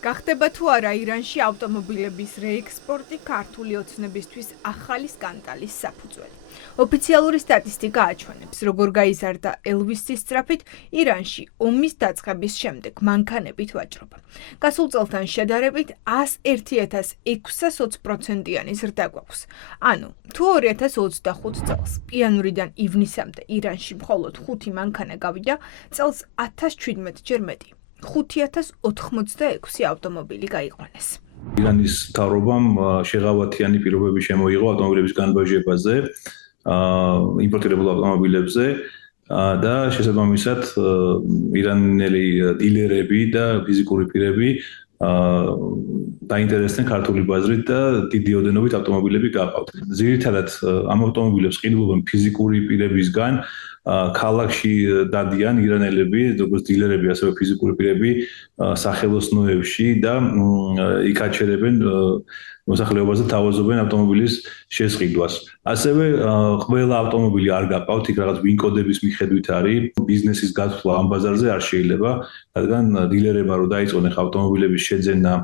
გახდება თუ არა ირანში ავტომობილების რეექსპორტი ქართული ოცნებისთვის ახალი სკანდალის საფუძველი. ოფიციალური სტატისტიკა აჩვენებს, როგორ გაიზარდა ელვისის სწრაფით ირანში ომის დაწყების შემდეგ მანქანებით ვაჭრობა. გასულ წელთან შედარებით 101,600%-იანი ზრდა გვაქვს. ანუ, თუ 2025 წელს იანვრიდან ივნისამდე ირანში მხოლოდ 5 მანქანა გავიდა, წელს 1017 ჯერ მეტი. 5086 ავტომობილი გაიყვანეს. ირანის მთავრობამ შეღავათიანი პირობები შემოიღო ავტომობილების განბაჟებაზე, იმპორტირებულ ავტომობილებზე და შესაბამისად ირანელი დილერები და ფიზიკური პირები დაინტერესდნენ ქართული ბაზრით და დიდი ოდენობით ავტომობილები გაყავთ. ძირითადად ამ ავტომობილებს ყიდულობენ ფიზიკური პირებისგან ქალაქში დადიან ირანელები, როგორც დილერები, ასევე ფიზიკური პირები სახელოსნოებში და იქ აჩერებენ მოსახლეობას და თავაზობენ ავტომობილის შესყიდვას. ასევე ყველა ავტომობილი არ გაყავთ, იქ რაღაც ვინ-კოდების მიხედვით არის, ბიზნესის გათვლა ამ ბაზარზე არ შეიძლება, რადგან დილერებმა რო დაიწყონ ავტომობილების შეძენა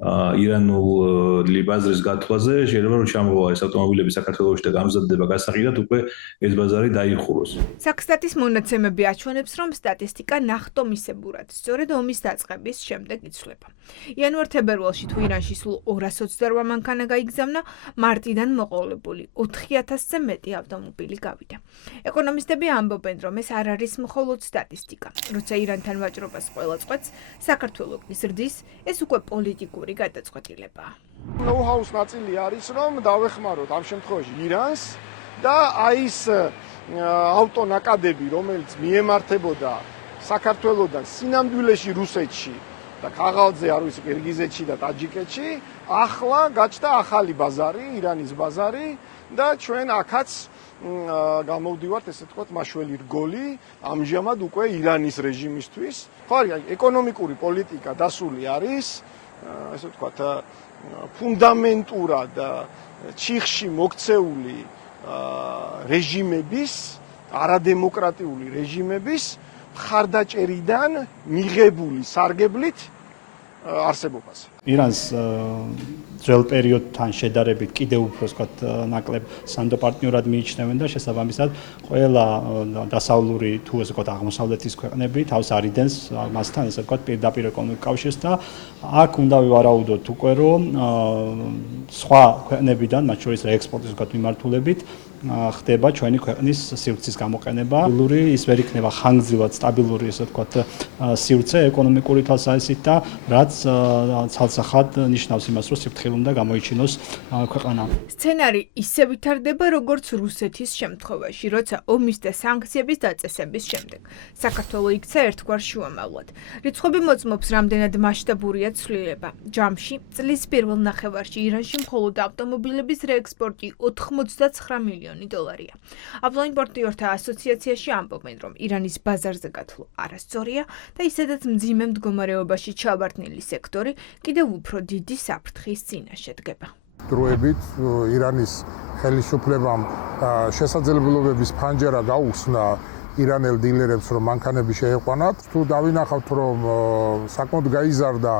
ირანული ბაზრის გათვლაზე, შეიძლება რომ ჩამოვა ეს ავტომობილები საქართველოში და გამზადდება გასაყიდად, უკვე ეს ბაზარი დაიხუროს. საქსტატის მონაცემები აჩვენებს, რომ სტატისტიკა ნახტომისებურად სწორედ ომის დაწყების შემდეგ იცვლება. იანვარ-თებერვალში თუ ირანში სულ 228 მანქანა გაიგზავნა, მარტიდან მოყოლებული 4000-ზე მეტი ავტომობილი გავიდა. ეკონომისტები ამბობენ, რომ ეს არ არის მხოლოდ სტატისტიკა. როცა ირანთან ვაჭრობას ყველა წყვეტს, საქართველო კი ზრდის, ეს უკვე პოლიტიკური გადაწყვეტილებაა. ნოუ-ჰაუს ნაწილი არის, რომ დავეხმაროთ ამ შემთხვევაში ირანს და აი ეს ავტონაკადები, რომელიც მიემართებოდა საქართველოდან სინამდვილეში რუსეთში და ქაღალდზე არ ვიცი კირგიზეთში და ტაჯიკეთში, ახლა გაჩნდა ახალი ბაზარი, ირანის ბაზარი და ჩვენ აქაც გამოვდივართ, ესე ვთქვათ, მაშველი რგოლი ამჟამად უკვე ირანის რეჟიმისთვის. ხო არის, ეკონომიკური პოლიტიკა დასული არის, ესე ვთქვათ, ფუნდამენტურად ჩიხში მოქცეული რეჟიმების, არადემოკრატიული რეჟიმების მხარდაჭერიდან მიღებული სარგებლით არსებობას. ირანს ძველ პერიოდთან შედარებით კიდევ უფრო ვთქვათ ნაკლებ სანდო პარტნიორად მიიჩნევენ და შესაბამისად ყველა დასავლური თუ ესე ვთქვათ აღმოსავლეთის ქვეყნები თავს არიდენს მასთან ესე ვთქვათ პირდაპირ ეკონომიკურ კავშირს და აქ უნდა ვივარაუდოთ უკვე რომ სხვა ქვეყნებიდან მათ შორის რეექსპორტის ვთქვათ მიმართულებით ხდება ჩვენი ქვეყნის სივრცის გამოყენება. სტაბილური ის ვერ იქნება ხანგრძლივად სტაბილური ესე ვთქვათ სივრცე ეკონომიკური თვალსაზრისით და რაც ცალსახად ნიშნავს იმას, რომ სიფრთხილე უნდა გამოიჩინოს ქვეყანა. სცენარი ისე ვითარდება, როგორც რუსეთის შემთხვევაში, როცა ომის და სანქციების დაწესების შემდეგ. საქართველო იქცა ერთგვარ შუამავლად. რიცხვები მოწმობს, რამდენად მასშტაბურია ცვლილება. ჯამში წლის პირველ ნახევარში ირანში მხოლოდ ავტომობილების რეექსპორტი 89 მილიონი დოლარია. ავტოიმპორტიორთა ასოციაციაში ამბობენ, რომ ირანის ბაზარზე გათვლა არასწორია და ისედაც მძიმე მდგომარეობაში ჩავარდნილი სექტორი კიდევ უფრო დიდი საფრთხის წინაშე დგება. დროებით ირანის ხელისუფლებამ შესაძლებლობების ფანჯარა გაუხსნა ირანელ დილერებს, რომ მანქანები შეეყვანათ. თუ დავინახავთ, რომ საკმაოდ გაიზარდა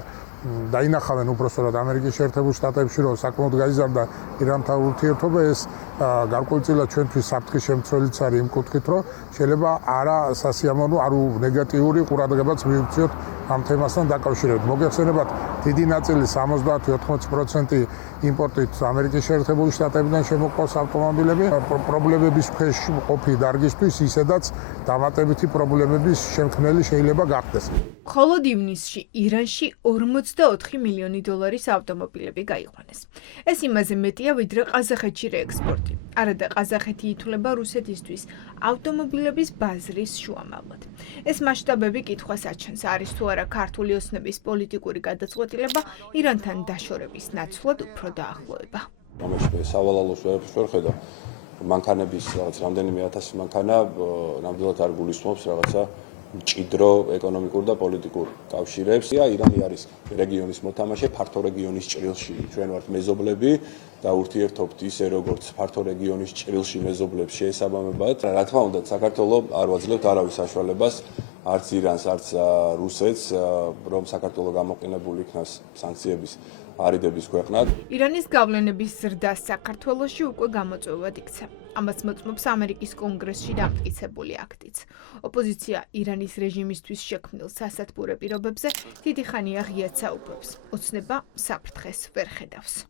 დაინახავენ უпроსტად ამერიკის შეერთებულ შტატებში, რომ საკმაოდ გაიზარდა ირანთან ურთიერთობა, ეს გარკვეულწილად ჩვენთვის საფრთხის შემცველიც არის იმ კუთხით, რომ შეიძლება არა სასიამოვნო, არა ნეგატიური ყურადღებაც მივიქციოთ ამ თემასთან დაკავშირებით. მოგეხსენებათ, დიდი ნაწილი 70-80% იმპორტით ამერიკის შეერთებული შტატებიდან შემოყვავს ავტომობილები. პრობლემების ქვეშ ყოფი დარგისთვის ისედაც დამატებითი პრობლემების შემქმნელი შეიძლება გახდეს. მხოლოდ ივნისში ირანში 44 მილიონი დოლარის ავტომობილები გაიყვანეს. ეს იმაზე მეტია, ვიდრე ყაზახეთში რეექსპორტი. არადა ყაზახეთი ითვლება რუსეთისთვის ავტომობილების ბაზრის შუამავლად. ეს მასშტაბები კითხვას აჩენს, არის თუ არა ქართული ოცნების პოლიტიკური გადაწყვეტილება ირანთან დაშორების ნაცვლად უფრო დაახლოება. ამაში სავალალოს ვერ ხედავ. მანქანების რაღაც რამდენიმე ათასი მანქანა ნამდვილად არ გულისხმობს რაღაცა მჭიდრო ეკონომიკურ და პოლიტიკურ კავშირებს. ირანი არის რეგიონის მოთამაშე, ფართო რეგიონის ჭრილში ჩვენ ვართ მეზობლები და ურთიერთობთ ისე როგორც ფართო რეგიონის ჭრილში მეზობლებს შეესაბამებათ. რა თქმა უნდა, საქართველოს არ ვაძლევთ არავის საშუალებას არც ირანს, არც რუსეთს, რომ საქართველოს გამოყენებული იქნას სანქციების არიდების ქვეყნად. ირანის გავლენების ზრდა საქართველოში უკვე გამოწვევად იქცა. ამას მოწმობს ამერიკის კონგრესში დამტკიცებული აქტიც. ოპოზიცია ირანის რეჟიმისთვის შექმნილ სასათბურე პირობებზე დიდი ხანია ღიად საუბრობს. ოცნება საფრთხეს ვერ ხედავს.